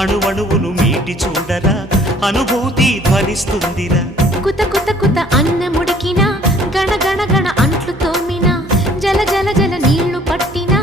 అణువణువును మీటి చూడరా అనుభూతి ధ్వనిస్తుందిరా కుత కుత కుత అన్నముడికినా గణ గణ గణ అంట్లు తోమినా జల జల జల నీళ్లు పట్టినా